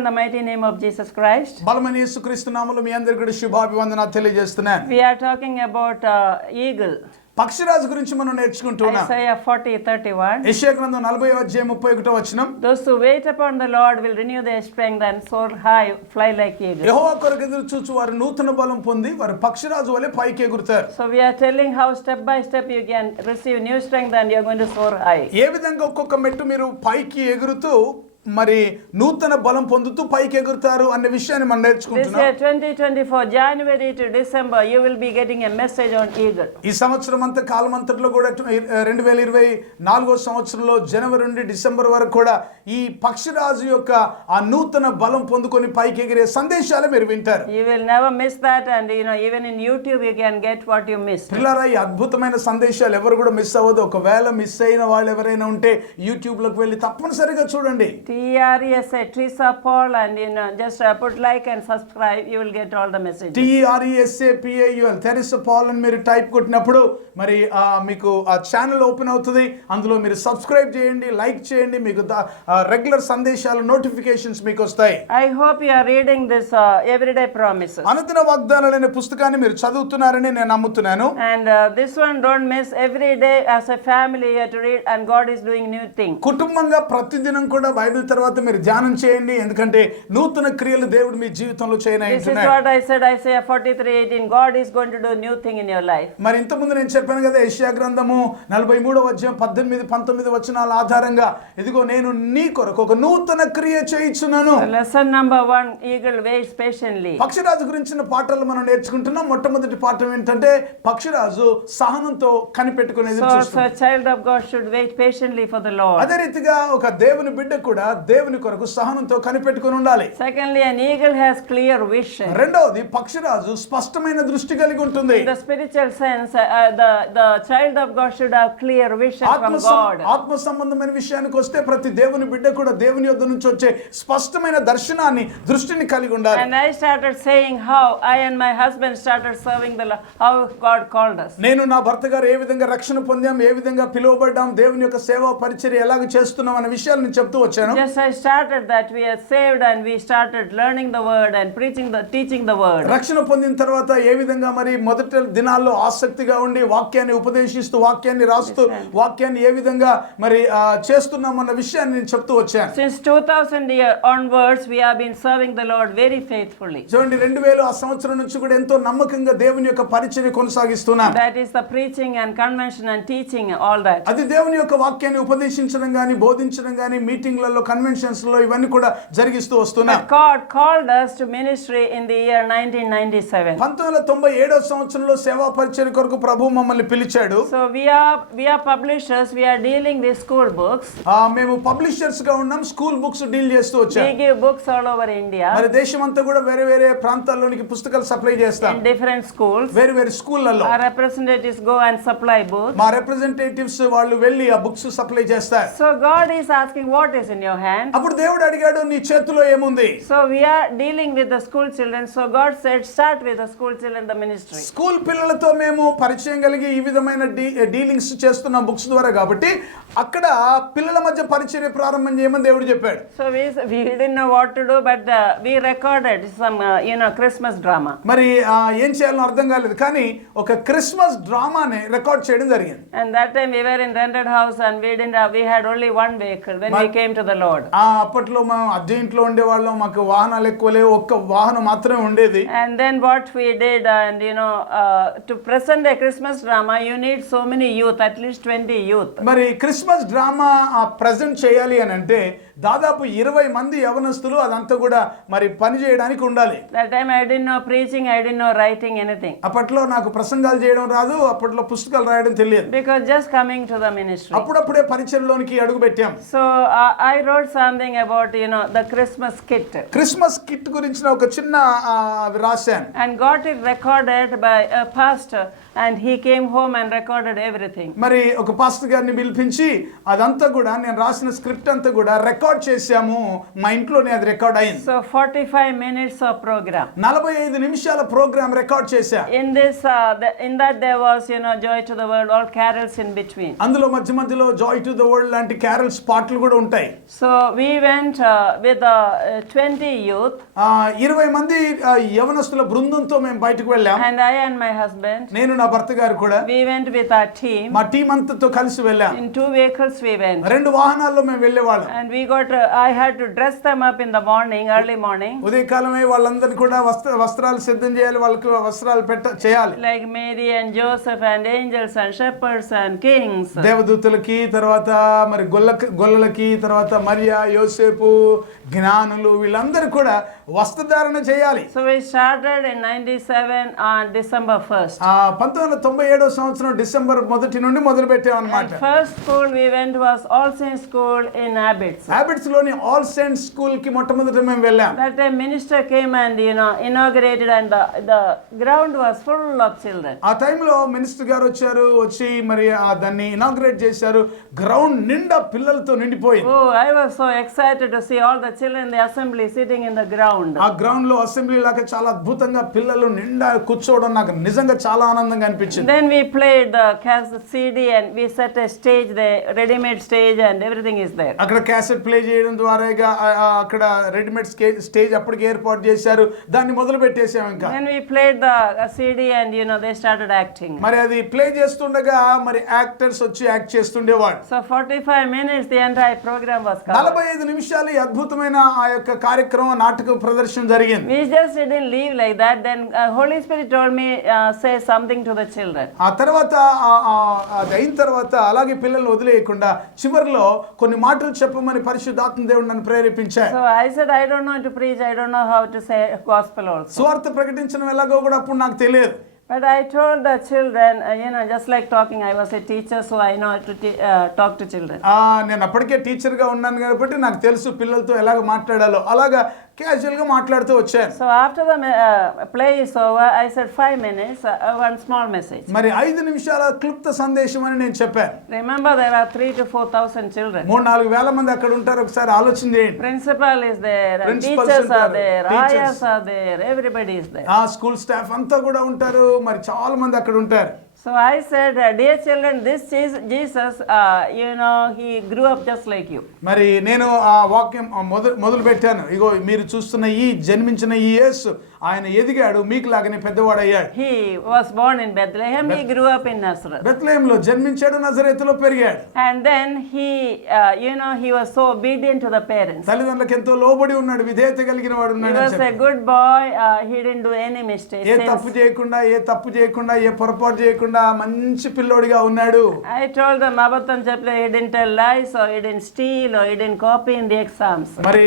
in the mighty name of Jesus Christ. బలమైన యేసుక్రీస్తు నామములో మీ అందరికీ కూడా శుభాభివందనాలు తెలియజేస్తున్నాను. We are talking about eagle. పక్షిరాజు గురించి మనం నేర్చుకుంటున్నాం. Isaiah 40:31. యెషయా గ్రంథం 40:31 వచనం. Those who wait upon the Lord will renew their strength and soar high, fly like eagles. యెహోవా కొరకు ఎదురు చూచు వారు నూతన బలం పొంది వారు పక్షిరాజు వలె పైకి ఎగురుతారు. So we are telling how step by step you can receive new strength and you are going to soar high. ఏ విధంగా ఒక్కొక్క మెట్టు మీరు పైకి ఎగురుతూ మరి నూతన బలం పొందుతూ పైకి ఎగురుతారు అనే విషయాన్ని మనం This నేర్చుకుంటున్నాం. year 2024 January to December you will be getting a message on eagle. ఈ సంవత్సరం అంతా కాలం అంతట్లో కూడా 2024 సంవత్సరంలో జనవరి నుండి డిసెంబర్ వరకు కూడా ఈ పక్షిరాజు యొక్క ఆ నూతన బలం పొందుకొని పైకి ఎగిరే సందేశాలు మీరు వింటారు. You will never miss that, and even in YouTube you can get what you missed. పిల్లరా, ఈ అద్భుతమైన సందేశాలు ఎవరు కూడా మిస్ అవ్వదు. ఒకవేళ మిస్ అయిన వాళ్ళు ఎవరైనా ఉంటే యూట్యూబ్ లోకి వెళ్ళి తప్పనిసరిగా చూడండి. TRESA Teresa Paul, and just put like and subscribe, you will get all the messages. TRESAPAUL Teresa Paul అని మీరు టైప్ కొట్టినప్పుడు మరి మీకు ఆ ఛానల్ ఓపెన్ అవుతుంది. అందులో మీరు సబ్స్క్రైబ్ చేయండి, లైక్ చేయండి. మీకు రెగ్యులర్ సందేశాలు నోటిఫికేషన్స్ మీకు వస్తాయి. I hope you are reading this everyday promises. అనుదిన వాగ్దానాలు అనే పుస్తకాన్ని మీరు చదువుతున్నారని నేను నమ్ముతున్నాను. And this one don't miss. Every day as a family you have to read, and God is doing new thing. కుటుంబంగా ప్రతిదినం కూడా బైబిల్ తర్వాత మీరు ధ్యానం చేయండి. ఎందుకంటే నూతన క్రియలు దేవుడు మీ జీవితంలో This is చేయనైతున్నాడు. what I said, Isaiah 43:18. God is going to do new thing in your life. మరి ఇంతకుముందు నేను చెప్పాను కదా, యెషయా గ్రంథము 43:18-19 వచనాల ఆధారంగా ఇదిగో నేను నీ కొరకు ఒక నూతన క్రియ చేయించున్నాను. Lesson number 1, eagle waits patiently. పక్షిరాజు గురించిన పాఠాలు మనం నేర్చుకుంటున్నాం. మొట్టమొదటి పాఠం ఏంటంటే పక్షిరాజు సహనంతో కనిపెట్టుకునేది So చూస్తుంది. a child of God should wait patiently for the Lord. అదే రీతిగా ఒక దేవుని బిడ్డ కూడా దేవుని కొరకు సహనంతో కనిపెట్టుకుని ఉండాలి. Secondly, an eagle has clear vision. రెండవది పక్షిరాజు స్పష్టమైన దృష్టి కలిగి ఉంటుంది. In the spiritual sense, the child of God should have clear vision from God. ఆత్మ సంబంధమైన విషయానికి వస్తే ప్రతి దేవుని బిడ్డ కూడా దేవుని యొద్ద నుంచి వచ్చే స్పష్టమైన దర్శనాన్ని దృష్టిని కలిగి ఉండాలి. And I started saying how I and my husband started serving the Lord, how God called us. నేను నా భర్త గారు ఏ విధంగా రక్షణ పొందాం, ఏ విధంగా పిలువబడ్డాం, దేవుని యొక్క సేవా పరిచర్య ఎలాగ చేస్తున్నాం అనే విషయాలు నేను చెప్తూ వచ్చాను. Just I started that we are saved and we started learning the word and teaching the word. రక్షణ పొందిన తర్వాత ఏ విధంగా మరి మొదటి దినాల్లో ఆసక్తిగా ఉండి వాక్యాన్ని ఉపదేశిస్తూ వాక్యాన్ని రాస్తూ వాక్యాన్ని ఏ విధంగా మరి చేస్తున్నాం అన్న విషయాన్ని నేను చెప్తూ వచ్చాను. Since 2000 year onwards we have been serving the Lord very faithfully. చూడండి, 2000 ఆ సంవత్సరం నుంచి కూడా ఎంతో నమ్మకంగా దేవుని యొక్క పరిచర్య కొనసాగిస్తున్నాం. That is the preaching and convention and teaching, all that. అది దేవుని యొక్క వాక్యాన్ని ఉపదేశించడం గాని బోధించడం గాని మీటింగ్లలో కన్వెన్షన్స్ లో ఇవన్నీ కూడా జరిగిస్తూ వస్తున్నాం. But God called us to ministry in the year 1997. 1997 సంవత్సరంలో సేవా పరిచర్య కొరకు ప్రభు మమ్మల్ని పిలిచాడు. So we are publishers. We are dealing with school books. మేము పబ్లిషర్స్ గా ఉన్నాం. స్కూల్ బుక్స్ డీల్ చేస్తూ వచ్చాం. We give books all over India. మరి దేశమంతా కూడా వేరే వేరే ప్రాంతాల్లోనికి పుస్తకాలు సప్లై చేస్తాం. In different schools. వేరే వేరే స్కూళ్ళల్లో Our representatives go and supply books. మా రిప్రజెంటేటివ్స్ వాళ్ళు వెళ్ళి ఆ బుక్స్ సప్లై చేస్తారు. So God is asking, what is in your hand? అప్పుడు దేవుడు అడిగాడు, నీ చేతిలో ఏముంది? So we are dealing with the school children. So God said, start with the school children, the ministry. School పిల్లలతో మేము పరిచయం కలిగి ఈ విధమైన డీలింగ్స్ చేస్తున్నాం బుక్స్ ద్వారా. కాబట్టి అక్కడ పిల్లల మధ్య పరిచర్య ప్రారంభం చేయమని దేవుడు చెప్పాడు. So we didn't know what to do, but we recorded some Christmas drama. మరి ఏం చేయాలో అర్థం కాలేదు, కానీ ఒక క్రిస్మస్ డ్రామాని రికార్డ్ చేయడం జరిగింది. And that time we were in rented house and we had only one vehicle when we came to the Lord. అప్పట్లో మేము అద్దె ఇంట్లో ఉండేవాళ్ళం. మాకు వాహనాలు ఎక్కువ లేవు, ఒక్క వాహనం మాత్రమే ఉండేది. And then what we did, and to present a Christmas drama you need so many youth, at least 20 youth. మరి క్రిస్మస్ డ్రామా ప్రెజెంట్ చేయాలి అని అంటే దాదాపు 20 మంది యవనస్తులు అదంతా కూడా మరి పని చేయడానికి ఉండాలి. That time I didn't know preaching, I didn't know writing anything. అప్పట్లో నాకు ప్రసంగాలు చేయడం రాదు, అప్పట్లో పుస్తకాలు రాయడం తెలియదు. Because just coming to the ministry. అప్పుడప్పుడే పరిచర్యలోనికి అడుగు పెట్టాం. So I wrote something about the Christmas kit. Christmas kit గురించిన ఒక చిన్న రాశాను. And got it recorded by a pastor, and he came home and recorded everything. మరి ఒక పాస్టర్ గారిని పిలిపించి అదంతా కూడా నేను రాసిన స్క్రిప్ట్ అంతా కూడా రికార్డ్ చేశాము. మా ఇంట్లోనే అది రికార్డ్ అయింది. So 45 minutes of program. 45 నిమిషాల ప్రోగ్రామ్ రికార్డ్ చేశా. In this in that there was Joy to the World, all carols in between. అందులో మధ్య మధ్యలో జాయ్ టు ద వరల్డ్ లాంటి క్యారల్స్ పాటలు కూడా ఉంటాయి. So we went with 20 youth, 20 మంది యవనస్తుల బృందంతో మేము బయటకు వెళ్ళాం. and I and my husband, నేను నా భర్త గారు కూడా we went with our team. మా టీం అంతతో కలిసి వెళ్ళాం. In 2 vehicles we went. 2 వాహనాల్లో మేము వెళ్ళేవాళ్ళం. And we got, I had to dress them up in the morning, early morning. ఉదయకాలమే వాళ్ళందరినీ కూడా వస్త్రాలు సిద్ధం చేయాలి, వాళ్ళకి వస్త్రాలు చేయాలి. Like Mary and Joseph and angels and shepherds and kings. దేవదూతలకి, తర్వాత మరి గొల్లలకి, తర్వాత మరియా, యోసేపు, జ్ఞానులు, వీళ్ళందరూ కూడా వస్త్రధారణ చేయాలి. So we started in 97 on December 1st. 1997 సంవత్సరం డిసెంబర్ 1 నుండి మొదలు పెట్టామన్నమాట. First school we went was All Saints School in Abbots. Abbots లోని ఆల్ సెయింట్స్ స్కూల్ కి మొట్టమొదట మేము వెళ్ళాం. That time minister came and inaugurated, and the ground was full of children. ఆ టైంలో మినిస్టర్ గారు వచ్చి మరి దాన్ని ఇనాగ్రేట్ చేశారు. గ్రౌండ్ నిండా పిల్లలతో నిండిపోయింది. Oh, I was so excited to see all the children in the assembly sitting in the ground. ఆ గ్రౌండ్ లో అసెంబ్లీ లాగా చాలా అద్భుతంగా పిల్లలు నిండా కూర్చోవడం నాకు నిజంగా చాలా ఆనందంగా అనిపించింది. Then we played the cassette CD and we set a stage there, ready-made stage, and everything is there. అక్కడ క్యాసెట్ ప్లే చేయడం ద్వారా అక్కడ రెడీమేడ్ స్టేజ్ అప్పటికి ఏర్పాటు చేశారు. దాన్ని మొదలు పెట్టేసాం. ఇంకా Then we played the CD and they started acting. మరి అది ప్లే చేస్తుండగా మరి యాక్టర్స్ వచ్చి act చేస్తుండేవాడు. So 45 minutes the entire program was covered. 45 నిమిషాలు ఈ అద్భుతమైన ఆ యొక్క కార్యక్రమం నాటక ప్రదర్శన జరిగింది. We just didn't leave like that. Then Holy Spirit told me say something to the children. ఆ తర్వాత అది అయిన తర్వాత అలాగే పిల్లల్ని వదిలేయకుండా చివరిలో కొన్ని మాటలు చెప్పమని పరిశుద్ధాత్మ దేవుడు నన్ను ప్రేరేపించారు. So I said I don't know to preach, I don't know how to say gospel also. సువార్త ప్రకటించడం ఎలాగో కూడా అప్పుడు నాకు తెలియదు. But I told the children, just like talking, I was a teacher, so I know to talk to children. నేను అప్పటికే టీచర్గా ఉన్నాను కాబట్టి నాకు తెలుసు పిల్లలతో ఎలాగ మాట్లాడాలో. అలాగా క్యాజువల్గా మాట్లాడుతూ వచ్చాను. So after the play is over, I said 5 minutes, one small message. మరి 5 నిమిషాల క్లుప్త సందేశం అని నేను చెప్పాను. Remember there are 3,000 to 4,000 children. 3-4 వేల మంది అక్కడ ఉంటారు. ఒకసారి ఆలోచన చేయండి. Principal is there, and teachers are there, ayahs are there, everybody is there. School staff అంతా కూడా ఉంటారు. మరి చాలా మంది అక్కడ ఉంటారు. So I said, dear children, this Jesus, he grew up just like you. మరి నేను ఆ వాక్యం మొదలు పెట్టాను. ఇగో మీరు చూస్తున్న ఈ జన్మించిన ఈ యేసు ఆయన ఎదిగాడు, మీకు లాగానే పెద్దవాడయ్యాడు. He was born in Bethlehem. He grew up in Nazareth. బెత్లెహేంలో జన్మించాడు, నజరేతులో పెరిగాడు. And then he was so obedient to the parents. తల్లిదండ్రులకు ఎంతో లోబడి ఉన్నాడు, విధేయత కలిగిన వాడు He ఉన్నాడు. was a good boy. He didn't do any mistakes. ఏ తప్పు చేయకుండా ఏ పొరపాటు చేయకుండా మంచి పిల్లోడిగా ఉన్నాడు. I told them abatham cheppale, he didn't tell lies, or he didn't steal, or he didn't copy in the exams. మరి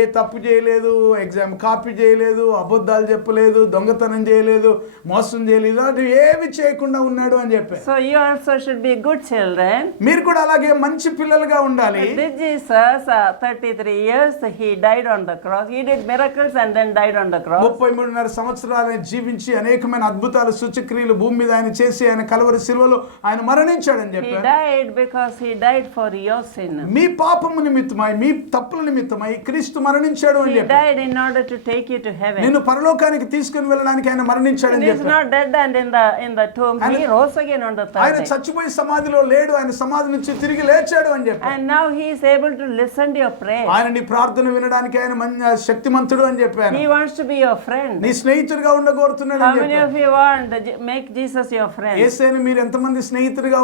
ఏ తప్పు చేయలేదు, ఎగ్జామ్ కాపీ చేయలేదు, అబద్ధాలు చెప్పలేదు, దొంగతనం చేయలేదు, మోసం చేయలేదు, ఇలాంటివి ఏవి చేయకుండా ఉన్నాడు అని చెప్పారు. So you also should be good children. మీరు కూడా అలాగే మంచి పిల్లలుగా ఉండాలి. This Jesus, 33 years, he died on the cross. He did miracles and then died on the cross. 33.5 సంవత్సరాలు జీవించి అనేకమైన అద్భుతాలు సూచక్రియలు భూమి మీద ఆయన చేసి ఆయన కలవరి శిలువలో ఆయన మరణించాడని He చెప్పారు. died because he died for your sin. మీ పాపము నిమిత్తమై, మీ తప్పుల నిమిత్తమై క్రీస్తు మరణించాడు అని He చెప్పారు. died in order to take you to heaven. నిన్ను పరలోకానికి తీసుకుని వెళ్ళడానికి ఆయన మరణించాడని He is చెప్పారు. not dead and in the tomb. He rose again on the third ఆయన day. చచ్చిపోయి సమాధిలో లేడు, ఆయన సమాధి నుంచి తిరిగి లేచాడు అని చెప్పారు. And now he is able to listen to your prayer. ఆయన నీ ప్రార్థన వినడానికి ఆయన శక్తిమంతుడు అని చెప్పారు. He wants to be your friend. నీ స్నేహితుడిగా ఉండగోరుతున్నాడు How అని many చెప్పారు. of you want to make Jesus your friend? యేసుని మీరు ఎంతమంది స్నేహితుడిగా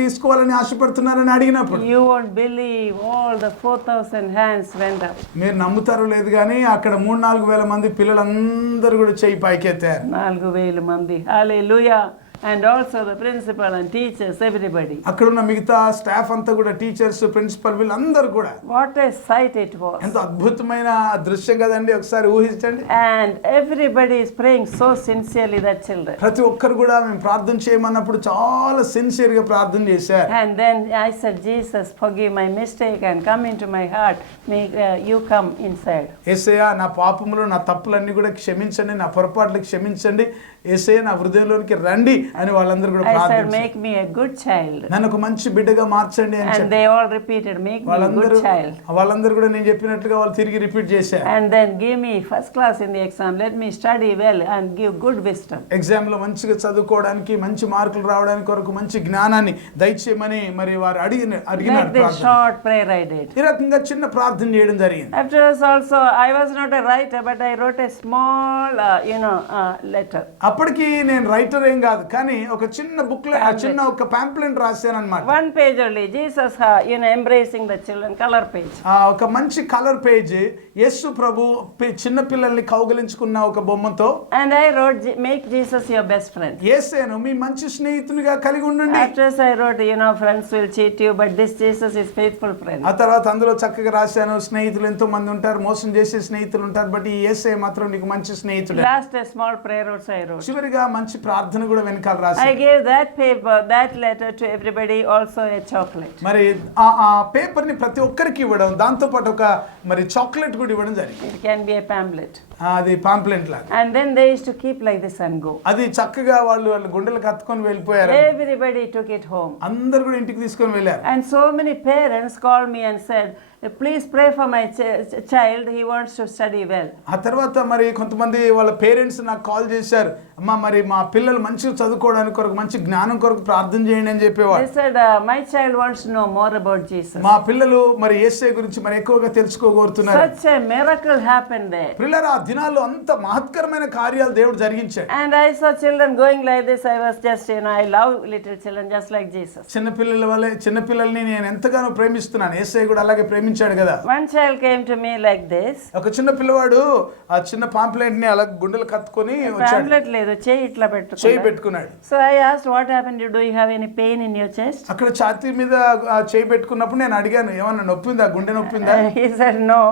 తీసుకోవాలని ఆశపడుతున్నారని అడిగినప్పుడు You won't believe all the 4,000 hands went up. మీరు నమ్ముతారో లేదు కానీ అక్కడ 3-4 వేల మంది పిల్లలందరూ కూడా చెయ్యి పైకెత్తారు. 4,000 మంది. Hallelujah. And also the principal and teachers, everybody. అక్కడ ఉన్న మిగతా స్టాఫ్ అంతా కూడా టీచర్స్, ప్రిన్సిపల్ వీళ్ళందరూ కూడా. What a sight it was. ఎంత అద్భుతమైన దృశ్యం కదండి, ఒకసారి ఊహించండి. And everybody is praying so sincerely, that children. ప్రతి ఒక్కరు కూడా మేము ప్రార్థన చేయమన్నప్పుడు చాలా సిన్సియర్ గా ప్రార్థన చేశారు. And then I said, Jesus, forgive my mistake and come into my heart. May you come inside. యేసయ్యా నా పాపములు, నా తప్పులన్నీ కూడా క్షమించండి, నా పొరపాట్లు క్షమించండి, యేసయ్యా నా హృదయంలోనికి రండి అని వాళ్ళందరూ కూడా I said, ప్రార్థించారు. make me a good child. నన్ను ఒక మంచి బిడ్డగా మార్చండి అని And చెప్పి they all repeated, make me a good child. వాళ్ళందరూ కూడా నేను చెప్పినట్లుగా వాళ్ళు తిరిగి రిపీట్ చేశారు. And then give me first class in the exam. Let me study well and give good wisdom. Exam లో మంచిగా చదువుకోవడానికి మంచి మార్కులు రావడానికి కొరకు మంచి జ్ఞానాన్ని దయచేయమని మరి వారు అడిగినారు. Like this short prayer I did. ఈ రకంగా చిన్న ప్రార్థన చేయడం జరిగింది. After this also, I was not a writer, but I wrote a small, letter. అప్పటికి నేను రైటర్ ఏం కాదు, కానీ ఒక చిన్న బుక్ లో చిన్న ఒక పాంప్లెంట్ రాశాను అన్నమాట. 1 page only. Jesus, embracing the children, color page. ఒక మంచి కలర్ పేజ్, యేసు ప్రభు చిన్న పిల్లల్ని కౌగిలించుకున్న ఒక బొమ్మతో. And I wrote, make Jesus your best friend. యేసేను మీ మంచి స్నేహితునిగా కలిగి ఉండండి. After this I wrote, friends will cheat you, but this Jesus is faithful friend. ఆ తర్వాత అందులో చక్కగా రాశాను, స్నేహితులు ఎంతో మంది ఉంటారు, మోసం చేసే స్నేహితులు ఉంటారు, బట్ ఈ యేసే మాత్రం నీకు మంచి స్నేహితుడు. Last a small prayer also I wrote. చివరిగా మంచి ప్రార్థన కూడా వెనకాల I రాశాను. gave that paper, that letter to everybody, also a chocolate. మరి ఆ పేపర్ ని ప్రతి ఒక్కరికి ఇవ్వడం, దాంతో పాటు ఒక మరి చాక్లెట్ కూడా ఇవ్వడం జరిగింది. It can be a pamphlet. అది పాంప్లెంట్ లాగా. And then they used to keep like this and go. అది చక్కగా వాళ్ళు గుండెలకు కత్తుకొని వెళ్ళిపోయారు. Everybody took it home. అందరు కూడా ఇంటికి తీసుకొని వెళ్ళారు. And so many parents called me and said, please pray for my child, he wants to study well. ఆ తర్వాత మరి కొంతమంది వాళ్ళ పేరెంట్స్ నాకు కాల్ చేశారు, అమ్మా మరి మా పిల్లలు మంచిగా చదువుకోవడానికి కొరకు మంచి జ్ఞానం కొరకు ప్రార్థన చేయండి అని చెప్పేవారు. They said, my child wants to know more about Jesus. మా పిల్లలు మరి యేసయ్య గురించి మరి ఎక్కువగా తెలుసుకోగోరుతున్నారు. Such a miracle happened there. పిల్లలు ఆ దినాల్లో అంత మహత్కరమైన కార్యాలు దేవుడు జరిగించాడు. And I saw children going like this. I was just, I love little children just like Jesus. చిన్న పిల్లల వల్లే, చిన్న పిల్లల్ని నేను ఎంతగానో ప్రేమిస్తున్నాను, యేసయ్య కూడా అలాగే ప్రేమించాడు కదా. One child came to me like this. ఒక చిన్న పిల్లవాడు ఆ చిన్న పాంప్లెంట్ ని అలా గుండెలు కత్తుకొని వచ్చాడు. పాంప్లెట్ లేదు, చేయి ఇట్లా చేయి పెట్టుకున్నాడు. So I asked, what happened? Do you have any pain in your chest? అక్కడ ఛాతీ మీద చేయి పెట్టుకున్నప్పుడు నేను అడిగాను, ఏమన్నా నొప్పిందా, గుండె నొప్పిందా? He said no.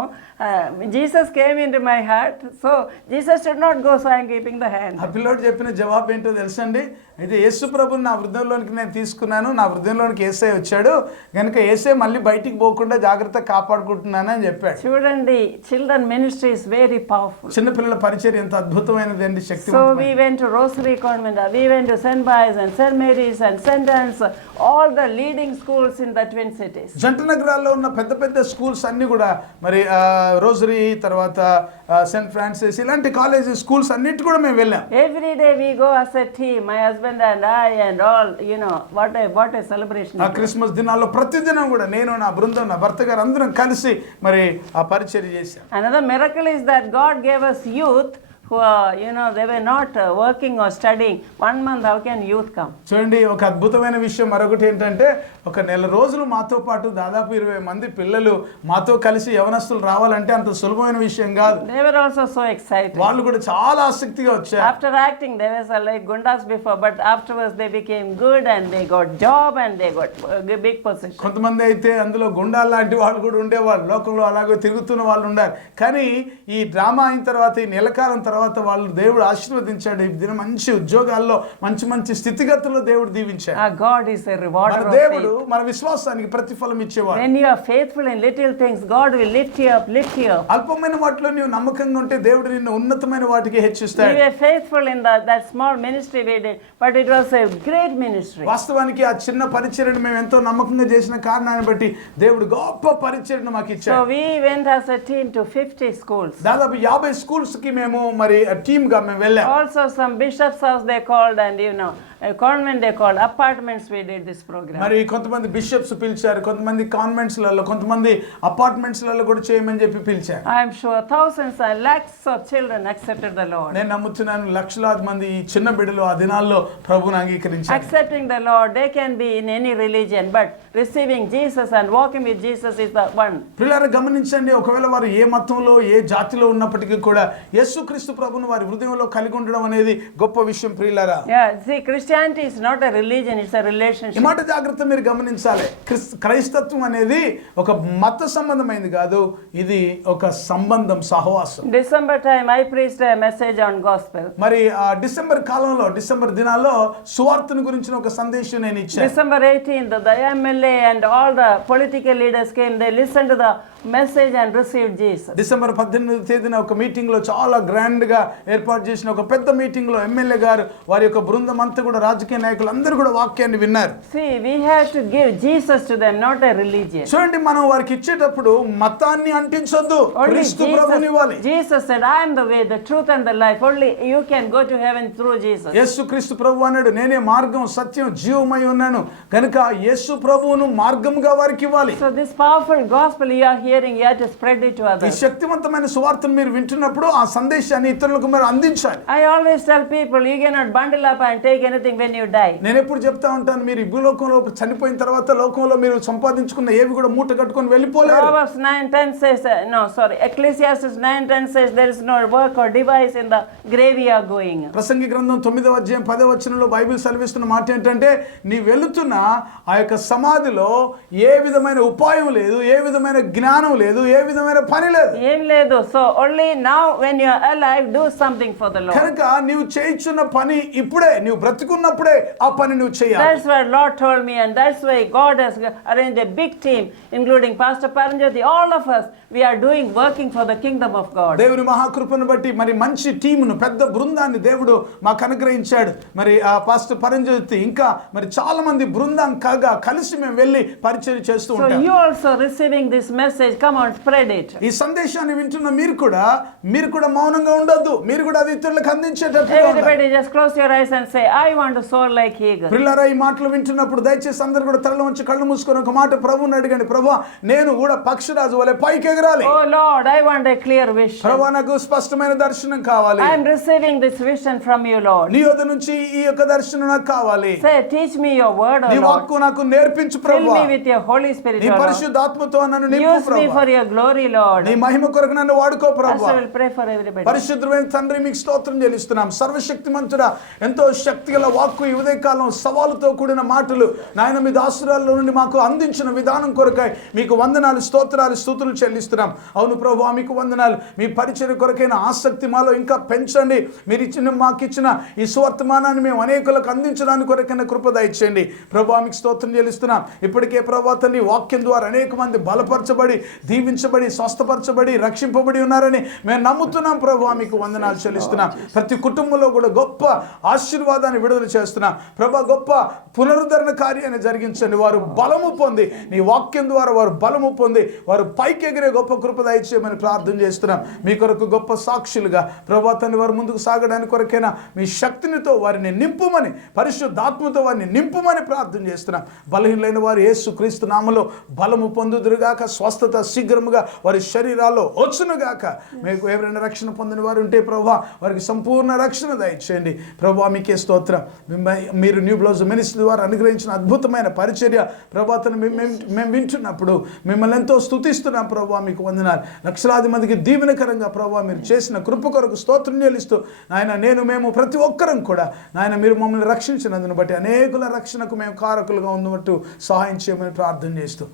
Jesus came into my heart, so Jesus did not go, so I am keeping the hand. ఆ పిల్లోడు చెప్పిన జవాబు ఏంటో తెలుసండి, అయితే యేసు ప్రభుని నా హృదయంలోనికి నేను తీసుకున్నాను, నా హృదయంలోనికి యేసయ్య వచ్చాడు కనుక యేసయ్య మళ్ళీ బయటికి పోకుండా జాగ్రత్తగా కాపాడుకుంటున్నాను అని చెప్పాడు. చూడండి, children ministry is very powerful. చిన్న పిల్లల పరిచర్య ఎంత అద్భుతమైనది అండి, శక్తి. So we went to Rosary Convent, we went to St. Pius and St. Mary's and St. Anne's, all the leading schools in the twin cities. జంట నగరాల్లో ఉన్న పెద్ద పెద్ద స్కూల్స్ అన్ని కూడా మరి రోజరీ, తర్వాత సెయింట్ ఫ్రాన్సిస్, ఇలాంటి కాలేజ్ స్కూల్స్ అన్నిటి కూడా మేము వెళ్ళాం. Every day we go as a team, my husband and I and all, what a celebration. ఆ క్రిస్మస్ దినాల్లో ప్రతిదినం కూడా నేను, నా బృందం, నా భర్త గారు అందరం కలిసి మరి ఆ పరిచర్య చేశాం. Another miracle is that God gave us youth who they were not working or studying. 1 month, how can youth come? చూడండి, ఒక అద్భుతమైన విషయం మరొకటి ఏంటంటే, ఒక నెల రోజులు మాతో పాటు దాదాపు 20 మంది పిల్లలు మాతో కలిసి యవనస్తులు రావాలంటే అంత సులభమైన విషయం కాదు. They were also so excited. వాళ్ళు కూడా చాలా ఆసక్తిగా వచ్చారు. After acting, they were like gundas before, but afterwards they became good and they got job and they got big position. కొంతమంది అయితే అందులో గుండాలు లాంటి వాళ్ళు కూడా ఉండేవాళ్ళు, లోకంలో అలాగే తిరుగుతున్న వాళ్ళు ఉన్నారు. కానీ ఈ డ్రామా అయిన తర్వాత, ఈ నెలకాలం తర్వాత వాళ్ళు దేవుడు ఆశీర్వదించాడు. ఈ దిన మంచి ఉద్యోగాల్లో, మంచి మంచి స్థితిగతుల్లో దేవుడు దీవించాడు. God is a rewarder of దేవుడు faith. మన విశ్వాసానికి ప్రతిఫలం ఇచ్చేవాడు. When you are faithful in little things, God will lift you up. అల్పమైన వాటిలో నీవు నమ్మకంగా ఉంటే దేవుడు నిన్ను ఉన్నతమైన వాటికి హెచ్చిస్తాడు. We were faithful in that small ministry we did, but it was a great ministry. వాస్తవానికి ఆ చిన్న పరిచర్యను మేము ఎంతో నమ్మకంగా చేసిన కారణాన్ని బట్టి దేవుడు గొప్ప పరిచర్యను మాకు ఇచ్చాడు. So we went as a team to 50 schools. దాదాపు 50 స్కూల్స్ కి మేము మరి టీమ్ గా మేము వెళ్ళాం. Also some bishops house they called, and a convent they called, apartments we did this program. మరి కొంతమంది బిషప్స్ పిలిచారు, కొంతమంది కాన్వెంట్స్ లలో, కొంతమంది అపార్ట్మెంట్స్ లలో కూడా చేయమని చెప్పి పిలిచారు. I am sure thousands and lakhs of children accepted the Lord. నేను నమ్ముతున్నాను లక్షలాది మంది ఈ చిన్న బిడ్డలు ఆ దినాల్లో ప్రభువుని అంగీకరించారు. Accepting the Lord, they can be in any religion, but receiving Jesus and walking with Jesus is the one. పిల్లలు గమనించండి, ఒకవేళ వారు ఏ మతంలో, ఏ జాతిలో ఉన్నప్పటికీ కూడా యేసుక్రీస్తు ప్రభువును వారి హృదయంలో కలిగి ఉండడం అనేది గొప్ప విషయం. ప్రియులారా, see, Christianity is not a religion, it's a relationship. ఈ మాట జాగ్రత్త మీరు గమనించాలి. క్రైస్తత్వం అనేది ఒక మత సంబంధమైనది కాదు, ఇది ఒక సంబంధం, సహవాసం. December time I preached a message on gospel. మరి ఆ డిసెంబర్ కాలంలో, డిసెంబర్ దినాల్లో సువార్తను గురించిన ఒక సందేశం నేను ఇచ్చాను. December 18th, the MLA and all the political leaders came. They listened to the message and received Jesus. December 18వ తేదీన ఒక మీటింగ్ లో, చాలా గ్రాండ్ గా ఏర్పాటు చేసిన ఒక పెద్ద మీటింగ్ లో ఎమ్మెల్యే గారు, వారి యొక్క బృందం అంతా కూడా కూడా రాజకీయ నాయకులు అందరూ కూడా వాక్యాన్ని విన్నారు. See, we have to give Jesus to them, not a religion. చూడండి, మనం వారికి ఇచ్చేటప్పుడు మతాన్ని అంటించొద్దు, Only క్రీస్తు ప్రభువుని ఇవ్వాలి. Jesus said, I am the way, the truth and the life. Only you can go to heaven through Jesus. యేసు క్రీస్తు ప్రభు అన్నాడు, నేనే మార్గం సత్యం జీవమై ఉన్నాను కనుక యేసు ప్రభువును మార్గంగా వారికి ఇవ్వాలి. So this powerful gospel you are hearing, you have to spread it to ఈ others. శక్తివంతమైన సువార్తను మీరు వింటున్నప్పుడు ఆ సందేశాన్ని ఇతరులకు మీరు అందించాలి. I always tell people, you cannot bundle up and take anything when you die. నేను ఎప్పుడు చెప్తా ఉంటాను, మీరు ఈ భూలోకంలో చనిపోయిన తర్వాత లోకంలో మీరు సంపాదించుకున్న ఏవి కూడా మూట కట్టుకొని వెళ్ళిపోలేరు. Proverbs 9:10 says, Ecclesiastes 9:10 says, there is no work or device in the grave you are going. ప్రసంగి గ్రంథం 9వ అధ్యాయం 10వ వచనంలో బైబిల్ సెలవిస్తున్న మాట ఏంటంటే, నీ వెళుతున్న ఆ యొక్క సమాధిలో ఏ విధమైన ఉపాయం లేదు, ఏ విధమైన జ్ఞానం లేదు, ఏ విధమైన పని లేదు. ఏం లేదు. So only now when you are alive, do something for the Lord. కనుక నీవు చేయించున్న పని ఇప్పుడే, నీవు బ్రతుకున్నప్పుడే ఆ పని నువ్వు చేయాలి. That's what Lord told me, and that's why God has arranged a big team, including Pastor Paranjoti, all of us. We are working for the kingdom of God. దేవుని మహాకృపను బట్టి మరి మంచి టీమును, పెద్ద బృందాన్ని దేవుడు మాకు అనుగ్రహించాడు. మరి ఆ పాస్టర్ పరంజ్యోతి ఇంకా మరి చాలా మంది బృందం కాగా కలిసి మేము వెళ్ళి పరిచయం చేస్తూ So ఉంటాం. you also receiving this message, come on, spread it. ఈ సందేశాన్ని వింటున్న మీరు కూడా మౌనంగా ఉండొద్దు, మీరు కూడా అది ఇతరులకు అందించేటట్టుగా ఉండాలి. Everybody just close your eyes and say, I want to soar like eagle. పిల్లరా, ఈ మాటలు వింటున్నప్పుడు దయచేసి అందరూ కూడా తలలో ఉంచి కళ్ళు మూసుకొని ఒక మాట ప్రభువుని అడగండి, ప్రభువా నేను కూడా పక్షిరాజు వలె పైకి ఎగరాలి. Oh Lord, I want a clear vision. ప్రభువా నాకు స్పష్టమైన దర్శనం కావాలి. I am receiving this vision from you, Lord. నీ యొద్ద నుంచి ఈ యొక్క దర్శనం నాకు కావాలి. Say, teach me your word, O నీ Lord. వాక్కు నాకు నేర్పించు Fill ప్రభువా. me with your Holy Spirit, నీ O Lord. పరిశుద్ధాత్మతో నన్ను నింపు Use me ప్రభువా. for your glory, Lord. నీ మహిమ కొరకు నన్ను వాడుకో ప్రభువా. Pastor will pray for everybody. పరిశుద్ధమైన తండ్రి, మీకు స్తోత్రం చెల్లిస్తున్నాం. సర్వశక్తిమంతుడా, ఎంతో శక్తిగల వాక్కు ఈ ఉదయకాలం సవాలుతో కూడిన మాటలు నాయన మీ దాసురాల్లో నుండి మాకు అందించిన విధానం కొరకై మీకు వందనాలు, స్తోత్రాలు, స్తుతులు చెల్లిస్తున్నాం. అవును ప్రభువా, మీకు వందనాలు. మీ పరిచర్య కొరకైన ఆసక్తి మాలో ఇంకా పెంచండి. మీరు మాకు ఇచ్చిన ఈ సువర్తమానాన్ని మేము అనేకులకు అందించడానికి కొరకైన కృప దయచేయండి ప్రభువా. మీకు స్తోత్రం చెల్లిస్తున్నాం. ఇప్పటికే ప్రభువా తండ్రి వాక్యం ద్వారా అనేక మంది బలపరచబడి, దీవించబడి, స్వస్థపరచబడి, రక్షింపబడి ఉన్నారని మేము నమ్ముతున్నాం ప్రభువా. మీకు వందనాలు చెల్లిస్తున్నాం. ప్రతి కుటుంబంలో కూడా గొప్ప ఆశీర్వాదాన్ని విడుదల చేస్తున్నాం ప్రభువా. గొప్ప పునరుద్ధరణ కార్యాన్ని జరిగించండి. వారు బలము పొంది, నీ వాక్యం ద్వారా వారు బలము పొంది వారు పైకి ఎగిరే గొప్ప కృప దయచేయమని ప్రార్థన చేస్తున్నాం. మీ కొరకు గొప్ప సాక్షులుగా ప్రభువా తండ్రి వారు ముందుకు సాగడానికి కొరకైనా మీ శక్తినితో వారిని నింపుమని, పరిశుద్ధాత్మతో వారిని నింపుమని ప్రార్థన చేస్తున్నాం. బలహీనైన వారు యేసు క్రీస్తు నామములో బలము పొందుదురుగాక, స్వస్థత శీఘ్రముగా వారి శరీరాల్లో వచ్చునుగాక. మీకు ఎవరైనా రక్షణ పొందిన వారు ఉంటే ప్రభువా వారికి సంపూర్ణ రక్షణ దయచేయండి ప్రభువా. మీకే స్తోత్రం. మీరు న్యూ బ్లౌజ్ మినిస్ట్రీ ద్వారా అనుగ్రహించిన అద్భుతమైన పరిచర్య ప్రభువాతను మేము వింటున్నప్పుడు మిమ్మల్ని ఎంతో స్తుతిస్తున్నాం ప్రభువా. మీకు వందనాలు. లక్షలాది మందికి దీవెనకరంగా ప్రభువా మీరు చేసిన కృప కొరకు స్తోత్రం చెల్లిస్తూ నాయన మేము ప్రతి ఒక్కరం కూడా నాయన మీరు మమ్మల్ని రక్షించినందును బట్టి అనేకుల రక్షణకు మేము కారకులుగా ఉన్నట్టు సహాయం చేయమని ప్రార్థన చేస్తూ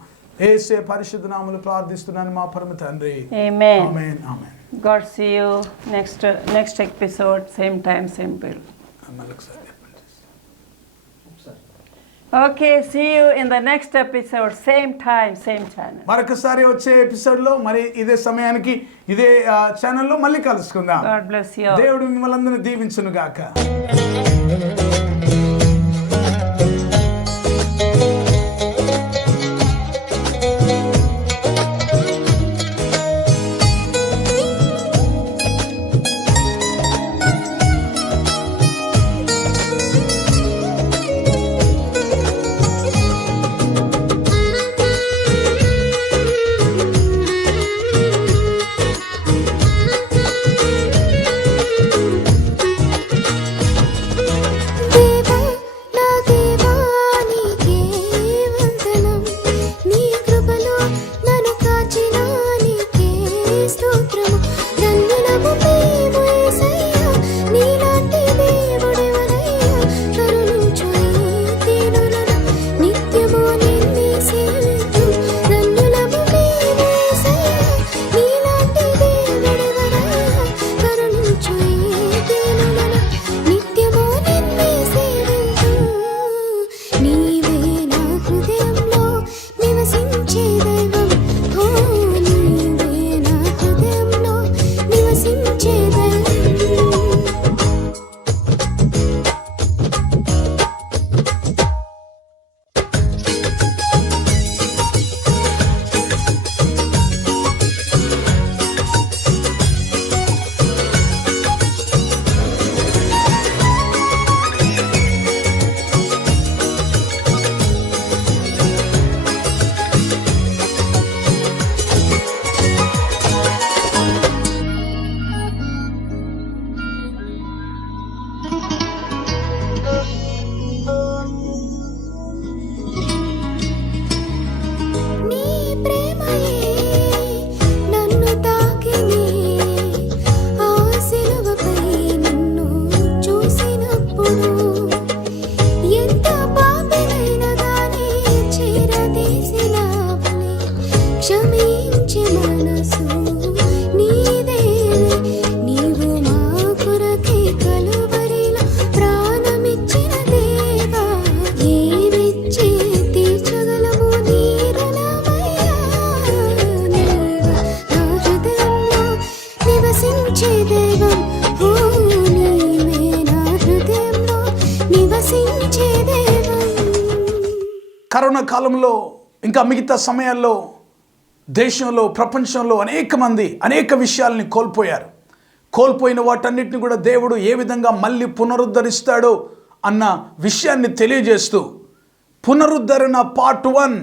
యేసే పరిశుద్ధ నామములో ప్రార్థిస్తున్నాను మా పరమ తండ్రి. Amen. Amen. Amen. God see you next episode, same time, same bill. Okay, see you in the next episode, same time, same channel. మరొకసారి వచ్చే ఎపిసోడ్ లో మరి ఇదే సమయానికి ఇదే ఛానల్లో మళ్ళీ కలుసుకుందాం. God bless you. దేవుడు మిమ్మల్ని అందరినీ దీవించును గాక. పిలిచే దైవం. కరోనా కాలంలో ఇంకా మిగతా సమయాల్లో దేశంలో ప్రపంచంలో అనేక మంది అనేక విషయాల్ని కోల్పోయారు. కోల్పోయిన వాటన్నిటిని కూడా దేవుడు ఏ విధంగా మళ్ళీ పునరుద్ధరిస్తాడో అన్న విషయాన్ని తెలియజేస్తూ పునరుద్ధరణ పార్ట్ 1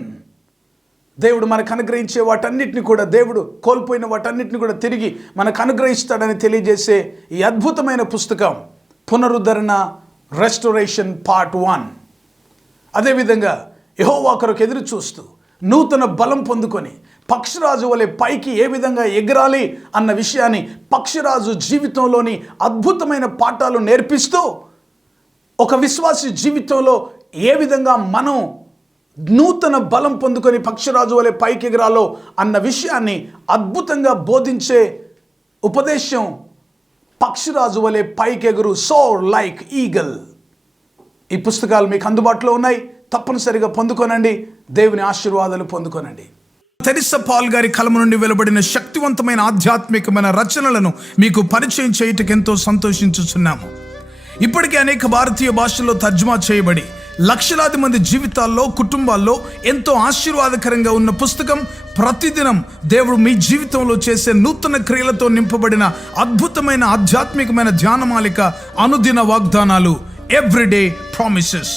దేవుడు మనకు అనుగ్రహించే వాటన్నిటిని కూడా దేవుడు కోల్పోయిన వాటన్నిటిని కూడా తిరిగి మనకు అనుగ్రహిస్తాడని తెలియజేసే ఈ అద్భుతమైన పుస్తకం పునరుద్ధరణ రెస్టోరేషన్ పార్ట్ 1. అదేవిధంగా యెహోవా కొరకు ఎదురు చూస్తూ నూతన బలం పొందుకొని పక్షిరాజు వలె పైకి ఏ విధంగా ఎగరాలి అన్న విషయాన్ని పక్షిరాజు జీవితంలోని అద్భుతమైన పాఠాలు నేర్పిస్తూ ఒక విశ్వాసి జీవితంలో ఏ విధంగా మనం నూతన బలం పొందుకొని పక్షిరాజు వలె పైకి ఎగరాలో అన్న విషయాన్ని అద్భుతంగా బోధించే ఉపదేశం పక్షిరాజు వలె పైకెగురు, సోర్ లైక్ ఈగల్. ఈ పుస్తకాలు మీకు అందుబాటులో ఉన్నాయి, తప్పనిసరిగా పొందుకోనండి, దేవుని ఆశీర్వాదాలు పొందుకోనండి. తెరిసా పాల్ గారి కలం నుండి వెలువడిన శక్తివంతమైన ఆధ్యాత్మికమైన రచనలను మీకు పరిచయం చేయుటకు ఎంతో సంతోషించుచున్నాము. ఇప్పటికే అనేక భారతీయ భాషల్లో తర్జుమా చేయబడి లక్షలాది మంది జీవితాల్లో కుటుంబాల్లో ఎంతో ఆశీర్వాదకరంగా ఉన్న పుస్తకం. ప్రతిదినం దేవుడు మీ జీవితంలో చేసే నూతన క్రియలతో నింపబడిన అద్భుతమైన ఆధ్యాత్మికమైన ధ్యానమాలిక, అనుదిన వాగ్దానాలు, ఎవ్రీడే ప్రామిసెస్.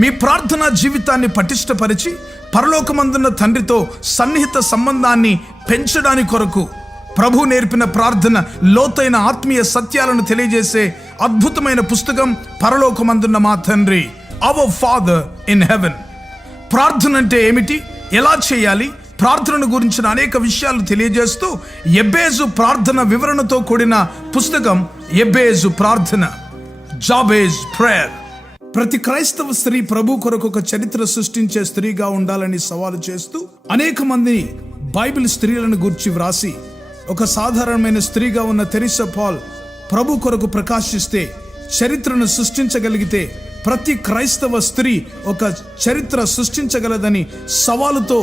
మీ ప్రార్థనా జీవితాన్ని పటిష్టపరిచి పరలోకమందున్న తండ్రితో సన్నిహిత సంబంధాన్ని పెంచడానికి కొరకు ప్రభు నేర్పిన ప్రార్థన, లోతైన ఆత్మీయ సత్యాలను తెలియజేసే అద్భుతమైన పుస్తకం పరలోకమందున్న మా తండ్రి, అవర్ ఫాదర్ ఇన్ హెవెన్. ప్రార్థన అంటే ఏమిటి, ఎలా చేయాలి, ప్రార్థన గురించిన అనేక విషయాలు తెలియజేస్తూ ఎబ్బేజు ప్రార్థన వివరణతో కూడిన పుస్తకం ఎబ్బేజు ప్రార్థన, జాబేజ్ ప్రేయర్. ప్రతి క్రైస్తవ స్త్రీ ప్రభు కొరకు ఒక చరిత్ర సృష్టించే స్త్రీగా ఉండాలని సవాలు చేస్తూ అనేక మంది బైబిల్ స్త్రీలను గురించి వ్రాసి ఒక సాధారణమైన స్త్రీగా ఉన్న తెరిసా పాల్ ప్రభు కొరకు ప్రకాశిస్తే చరిత్రను సృష్టించగలిగితే ప్రతి క్రైస్తవ స్త్రీ ఒక చరిత్ర సృష్టించగలదని సవాలుతో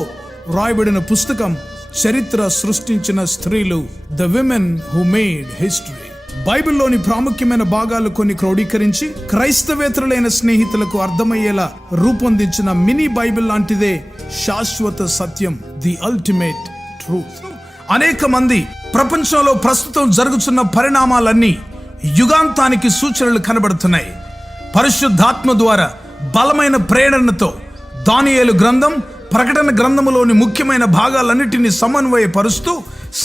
రాయబడిన పుస్తకం చరిత్ర సృష్టించిన స్త్రీలు, the women who made history. బైబిల్లోని ప్రాముఖ్యమైన భాగాలు కొన్ని క్రోడీకరించి క్రైస్తవేతరులైన స్నేహితులకు అర్థమయ్యేలా రూపొందించిన మినీ బైబిల్ లాంటిదే శాశ్వత సత్యం, ది అల్టిమేట్ ట్రూత్. అనేక మంది ప్రపంచంలో ప్రస్తుతం జరుగుతున్న పరిణామాలన్నీ యుగాంతానికి సూచనలు కనబడుతున్నాయి. పరిశుద్ధాత్మ ద్వారా బలమైన ప్రేరణతో దానియేలు గ్రంథం, ప్రకటన గ్రంథములోని ముఖ్యమైన భాగాలన్నిటినీ సమన్వయపరుస్తూ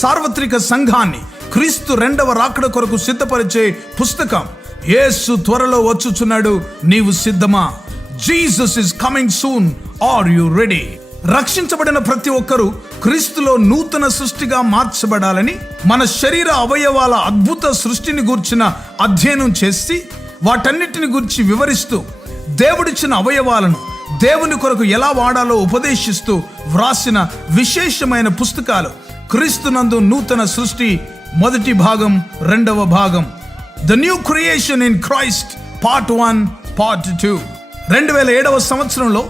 సార్వత్రిక సంఘాన్ని క్రీస్తు రెండవ రాకడ కొరకు సిద్ధపరిచే పుస్తకం యేసు త్వరలో వచ్చుచున్నాడు, నీవు సిద్ధమా? Jesus is coming soon, are you ready? రక్షించబడిన ప్రతి ఒక్కరూ క్రీస్తులో నూతన సృష్టిగా మార్చబడాలని మన శరీర అవయవాల అద్భుత సృష్టిని గూర్చిన అధ్యయనం చేసి వాటన్నిటిని గురించి వివరిస్తూ దేవుడిచ్చిన అవయవాలను దేవుని కొరకు ఎలా వాడాలో ఉపదేశిస్తూ వ్రాసిన విశేషమైన పుస్తకాలు క్రీస్తునందు నూతన సృష్టి మొదటి భాగం, రెండవ భాగం, the new creation in Christ part 1, part 2. 2007వ సంవత్సరంలో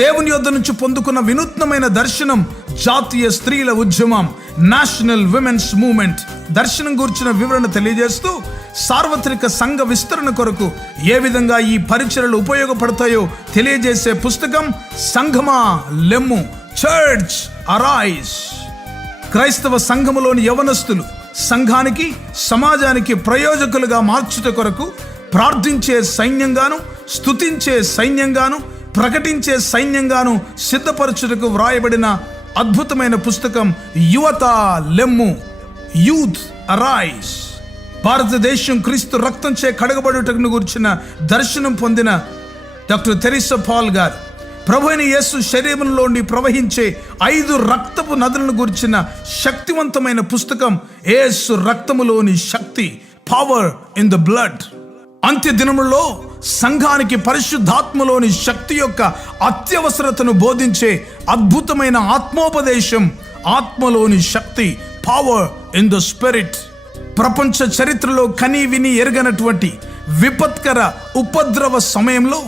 దేవుని యొద్ద నుంచి పొందుకున్న వినూత్నమైన దర్శనం జాతీయ స్త్రీల ఉద్యమం, నేషనల్ విమెన్స్ మూవ్మెంట్ దర్శనం గురించిన వివరణ తెలియజేస్తూ సార్వత్రిక సంఘ విస్తరణ కొరకు ఏ విధంగా ఈ పరిచర్యలు ఉపయోగపడతాయో తెలియజేసే పుస్తకం సంఘమా లెమ్ము, చర్చ్ అరైజ్. క్రైస్తవ సంఘములోని యవనస్తులు సంఘానికి, సమాజానికి ప్రయోజకులుగా మార్చుట కొరకు ప్రార్థించే సైన్యంగాను, స్తుతించే సైన్యంగాను, ప్రకటించే సైన్యంగాను సిద్ధపరచుటకు వ్రాయబడిన అద్భుతమైన పుస్తకం యువత లెమ్ము, యూత్ అరైజ్. భారతదేశం క్రీస్తు రక్తంచే కడగబడుటకు గురించిన దర్శనం పొందిన డాక్టర్ తెరిసా పాల్ గారు ప్రభువైన యేసు శరీరంలోని ప్రవహించే 5 రక్తపు నదులను గురించిన శక్తివంతమైన పుస్తకం యేసు రక్తములోని శక్తి, పవర్ ఇన్ ద బ్లడ్. అంత్య దినములలో సంఘానికి పరిశుద్ధాత్మలోని శక్తి యొక్క అత్యవసరతను బోధించే అద్భుతమైన ఆత్మోపదేశం, ఆత్మలోని శక్తి, పవర్ ఇన్ ద స్పిరిట్. ప్రపంచ చరిత్రలో కని విని ఎరగనటువంటి విపత్కర ఉపద్రవ సమయంలో,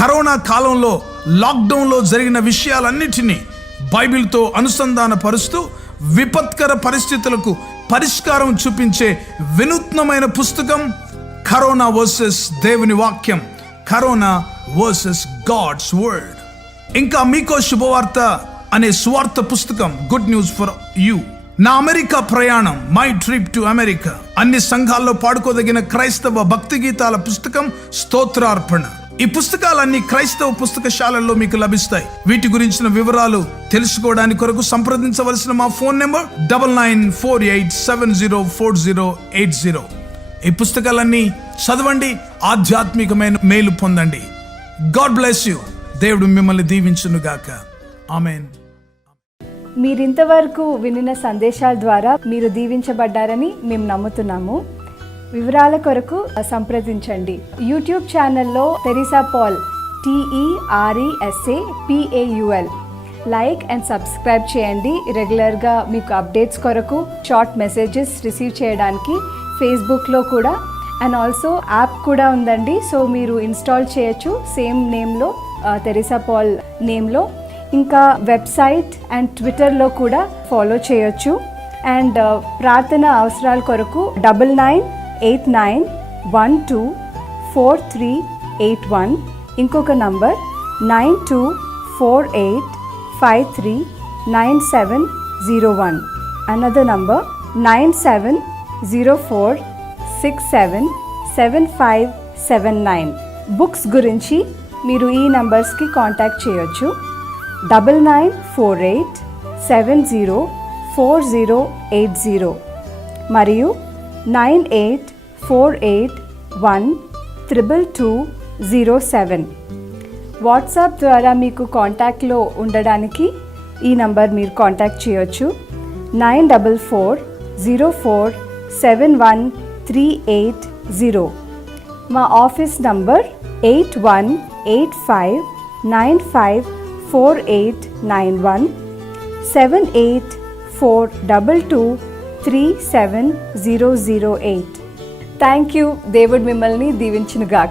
కరోనా కాలంలో, లాక్డౌన్లో జరిగిన విషయాలన్నిటినీ బైబిల్తో అనుసంధానపరుస్తూ విపత్కర పరిస్థితులకు పరిష్కారం చూపించే వినూత్నమైన పుస్తకం కరోనా వర్సెస్ దేవుని వాక్యం, కరోనా వర్సెస్ గాడ్స్ వర్డ్. ఇంకా మీకో శుభవార్త అనే స్వార్థ పుస్తకం, గుడ్ న్యూస్ ఫర్ యూ. నా అమెరికా ప్రయాణం, మై ట్రిప్ టు అమెరికా. అన్ని సంఘాల్లో పాడుకోదగిన క్రైస్తవ భక్తి గీతాల పుస్తకం, స్తోత్రార్పణ. ఈ పుస్తకాలన్నీ క్రైస్తవ పుస్తకశాలల్లో మీకు లభిస్తాయి. వీటి గురించిన వివరాలు తెలుసుకోవడానికి కొరకు సంప్రదించవలసిన మా ఫోన్ నెంబర్ 9948704080. ఈ పుస్తకాలన్నీ చదవండి, ఆధ్యాత్మికమైన మేలు పొందండి. God bless you. దేవుడు మిమ్మల్ని దీవించును గాక. ఆమేన్. మీరింతవరకు వినిన సందేశాల ద్వారా మీరు దీవించబడ్డారని మేము నమ్ముతున్నాము. వివరాల కొరకు సంప్రదించండి. యూట్యూబ్ ఛానల్లో Teresa Paul TERESAPAUL like and subscribe చేయండి. రెగ్యులర్గా మీకు అప్డేట్స్ కొరకు, షార్ట్ మెసేజెస్ రిసీవ్ చేయడానికి ఫేస్బుక్లో కూడా, అండ్ ఆల్సో యాప్ కూడా ఉందండి. సో మీరు ఇన్స్టాల్ చేయొచ్చు సేమ్ నేమ్లో, తెరిసా పాల్ నేమ్లో. ఇంకా వెబ్సైట్ అండ్ ట్విట్టర్లో కూడా ఫాలో చేయొచ్చు. అండ్ ప్రార్థన అవసరాల కొరకు 9989124381, ఇంకొక నంబర్ 9248539701, అనదర్ నంబర్ 9704677579. బుక్స్ గురించి మీరు ఈ నంబర్స్కి కాంటాక్ట్ చేయొచ్చు. 9948704080 మరియు 9848122207. వాట్సాప్ ద్వారా మీకు కాంటాక్ట్లో ఉండడానికి ఈ నంబర్ మీరు కాంటాక్ట్ చేయొచ్చు. 9404713880. మా ఆఫీస్ నంబర్ 8185954891 7842237008. Thank you. దేవుడు మిమ్మల్ని దీవించునుగాక.